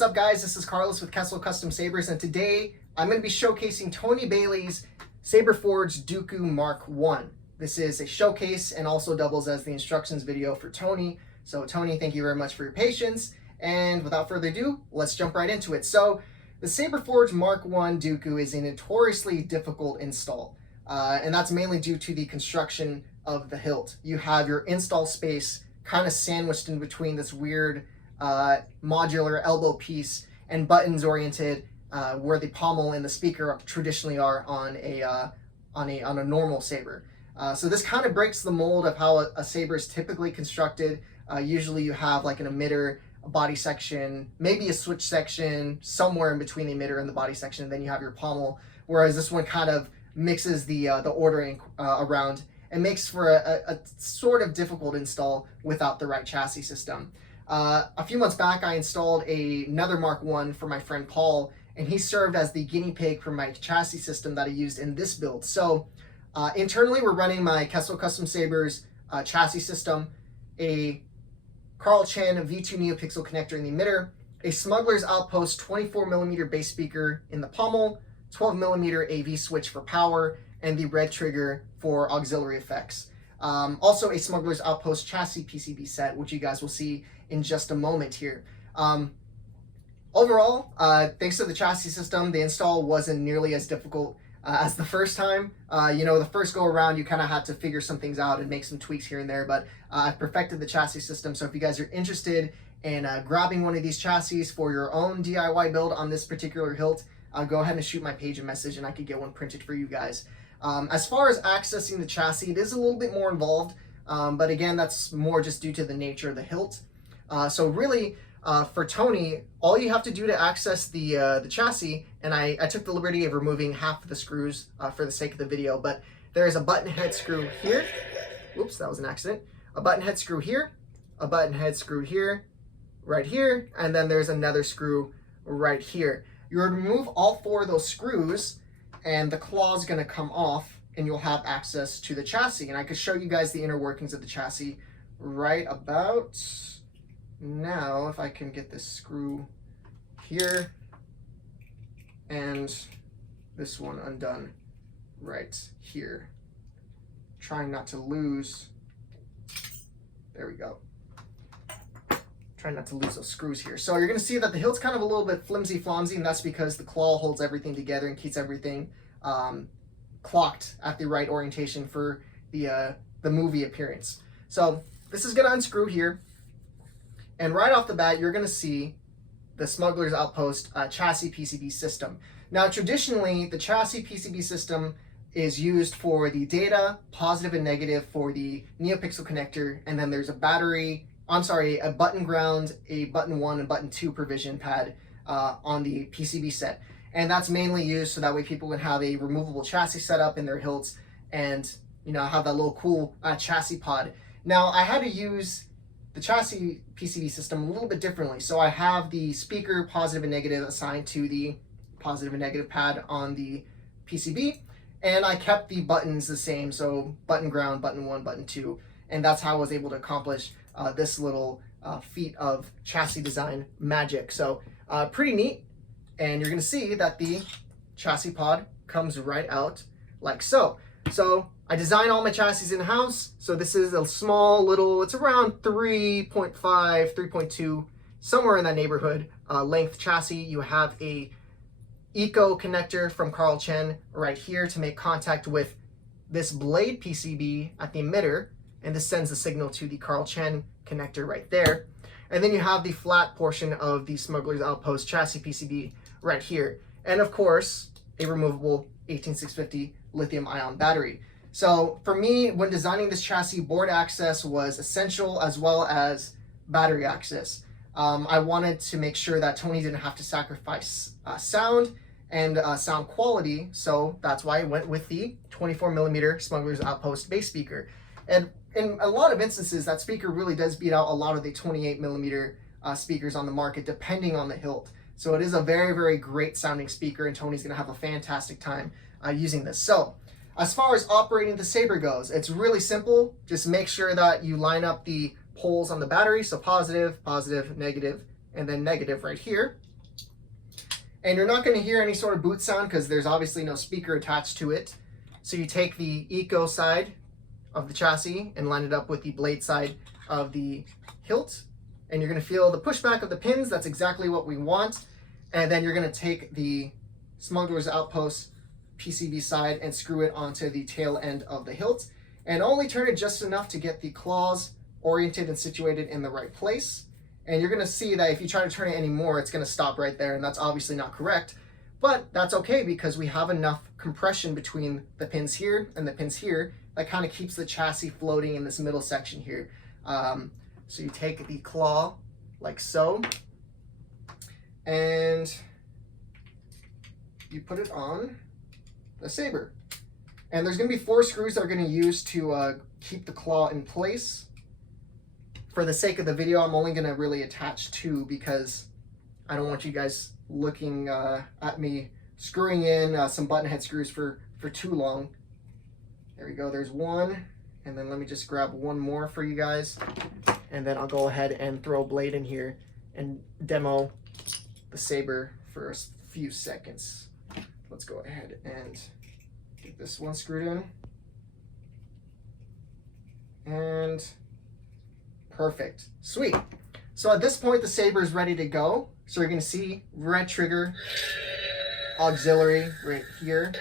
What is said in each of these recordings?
What's up, guys? This is Carlos with Kessel Custom Sabers, and today I'm going to be showcasing Tony Bailey's SaberForge Dooku Mk1. This is a showcase and also doubles as the instructions video for Tony. So Tony, thank you very much for your patience, and without further ado, let's jump right into it. So the SaberForge Mk1 Dooku is a notoriously difficult install, and that's mainly due to the construction of the hilt. You have your install space kind of sandwiched in between this weird modular elbow piece and buttons oriented where the pommel and the speaker traditionally are on a normal saber. So this kind of breaks the mold of how a saber is typically constructed. Usually you have like an emitter, a body section, maybe a switch section somewhere in between the emitter and the body section, and then you have your pommel, whereas this one kind of mixes the ordering around and makes for a sort of difficult install without the right chassis system. A few months back, I installed another Mk1 for my friend Paul, and he served as the guinea pig for my chassis system that I used in this build. So internally, we're running my Kessel Custom Sabers chassis system, a Carl Chen V2 Neopixel connector in the emitter, a Smuggler's Outpost 24mm bass speaker in the pommel, 12mm AV switch for power, and the red trigger for auxiliary effects. Also a Smuggler's Outpost chassis PCB set, which you guys will see in just a moment here. Overall, thanks to the chassis system, the install wasn't nearly as difficult as the first time. The first go around, you kind of had to figure some things out and make some tweaks here and there, but I've perfected the chassis system. So if you guys are interested in grabbing one of these chassis for your own DIY build on this particular hilt, go ahead and shoot my page a message and I could get one printed for you guys. As far as accessing the chassis, it is a little bit more involved, but again, that's more just due to the nature of the hilt. So really, for Tony, all you have to do to access the chassis, and I took the liberty of removing half of the screws for the sake of the video, but there is a button head screw here. Whoops, that was an accident. A button head screw here, a button head screw here, right here, and then there's another screw right here. You remove all four of those screws, and the claw is going to come off, and you'll have access to the chassis. And I could show you guys the inner workings of the chassis right about now, if I can get this screw here and this one undone right here. Trying not to lose. There we go. Trying not to lose those screws here. So you're going to see that the hilt's kind of a little bit flimsy-flomsy, and that's because the claw holds everything together and keeps everything clocked at the right orientation for the movie appearance. So this is going to unscrew here, and right off the bat, you're going to see the Smuggler's Outpost chassis PCB system. Now, traditionally, the chassis PCB system is used for the data, positive and negative for the Neopixel connector, and then there's a a button ground, a button 1 and button 2 provision pad on the PCB set. And that's mainly used so that way people can have a removable chassis setup in their hilts and, have that little cool chassis pod. Now, I had to use the chassis PCB system a little bit differently. So I have the speaker positive and negative assigned to the positive and negative pad on the PCB, and I kept the buttons the same. So button ground, button 1, button 2, and that's how I was able to accomplish this little feat of chassis design magic. So pretty neat, and you're gonna see that the chassis pod comes right out like so. So I design all my chassis in-house, so this is a small little, it's around 3.5, 3.2, somewhere in that neighborhood, length chassis. You have a Eco Connector from Carl Chen right here to make contact with this blade PCB at the emitter, and this sends the signal to the Carl Chen connector right there. And then you have the flat portion of the Smuggler's Outpost chassis PCB right here. And of course, a removable 18650 lithium ion battery. So for me, when designing this chassis, board access was essential as well as battery access. I wanted to make sure that Tony didn't have to sacrifice sound and sound quality, so that's why I went with the 24mm Smuggler's Outpost bass speaker. And in a lot of instances, that speaker really does beat out a lot of the 28mm speakers on the market, depending on the hilt. So it is a very, very great sounding speaker, and Tony's going to have a fantastic time using this. So as far as operating the saber goes, it's really simple. Just make sure that you line up the poles on the battery, so positive, positive, negative, and then negative right here. And you're not going to hear any sort of boot sound because there's obviously no speaker attached to it. So you take the Eco side of the chassis and line it up with the blade side of the hilt, and you're going to feel the pushback of the pins. That's exactly what we want. And then you're going to take the Smuggler's Outpost PCB side and screw it onto the tail end of the hilt, and only turn it just enough to get the claws oriented and situated in the right place. And you're going to see that if you try to turn it anymore, it's going to stop right there, and that's obviously not correct. But that's okay because we have enough compression between the pins here and the pins here that kind of keeps the chassis floating in this middle section here. So you take the claw like so, and you put it on the Saber. And there's going to be 4 screws that are going to use to keep the claw in place. For the sake of the video, I'm only going to really attach 2 because I don't want you guys looking at me screwing in some button head screws for too long. There we go, there's 1. And then let me just grab 1 more for you guys. And then I'll go ahead and throw a blade in here and demo the Saber for a few seconds. Let's go ahead and get this one screwed in. And perfect, sweet. So at this point, the Saber is ready to go. So you're gonna see red trigger, auxiliary right here.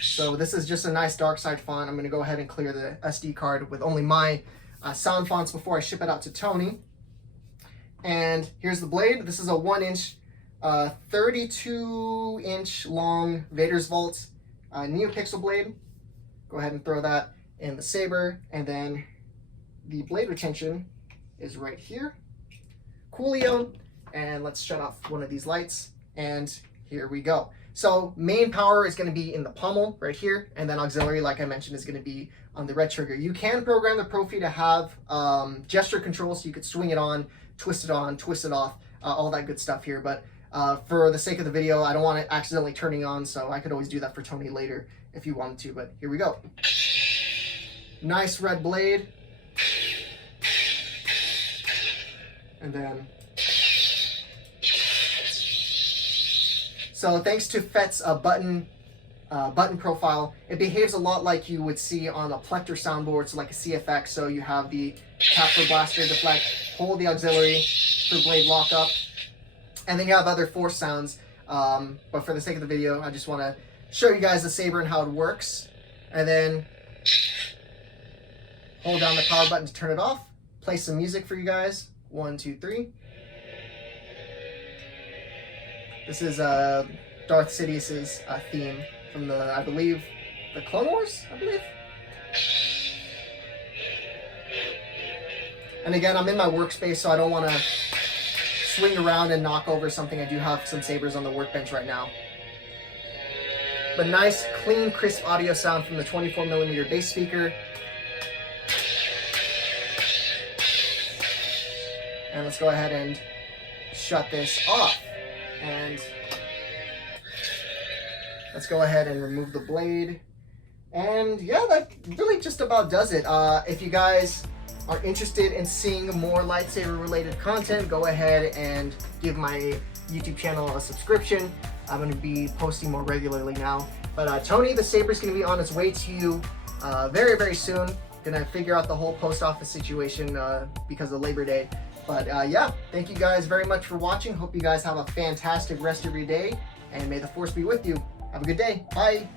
So this is just a nice dark side font. I'm gonna go ahead and clear the SD card with only my sound fonts before I ship it out to Tony. And here's the blade. This is a 1-inch, 32-inch long Vader's Vault Neopixel blade. Go ahead and throw that in the Saber, and then the blade retention is right here. Coolio, and let's shut off one of these lights, and here we go. So main power is going to be in the pommel right here, and then auxiliary, like I mentioned, is going to be on the red trigger. You can program the Profi to have gesture control, so you could swing it on, twist it off, all that good stuff here. But for the sake of the video, I don't want it accidentally turning on, so I could always do that for Tony later if you wanted to, but here we go. Nice red blade. And then, so thanks to FET's button profile, it behaves a lot like you would see on a Plector soundboard, so like a CFX. So you have the tap for blaster deflect, hold the auxiliary for blade lockup, and then you have other force sounds. But for the sake of the video, I just want to show you guys the Saber and how it works. And then hold down the power button to turn it off. Play some music for you guys. 1, 2, 3. This is Darth Sidious's theme from the, I believe, the Clone Wars, I believe. And again, I'm in my workspace, so I don't want to swing around and knock over something. I do have some Sabers on the workbench right now. But nice, clean, crisp audio sound from the 24mm bass speaker. And let's go ahead and shut this off. And let's go ahead and remove the blade. And yeah, that really just about does it. If you guys are interested in seeing more lightsaber related content, go ahead and give my YouTube channel a subscription. I'm going to be posting more regularly now. But Tony, the Saber is going to be on its way to you very, very soon. Gonna figure out the whole post office situation because of Labor Day. But yeah, thank you guys very much for watching. Hope you guys have a fantastic rest of your day, and may the Force be with you. Have a good day. Bye.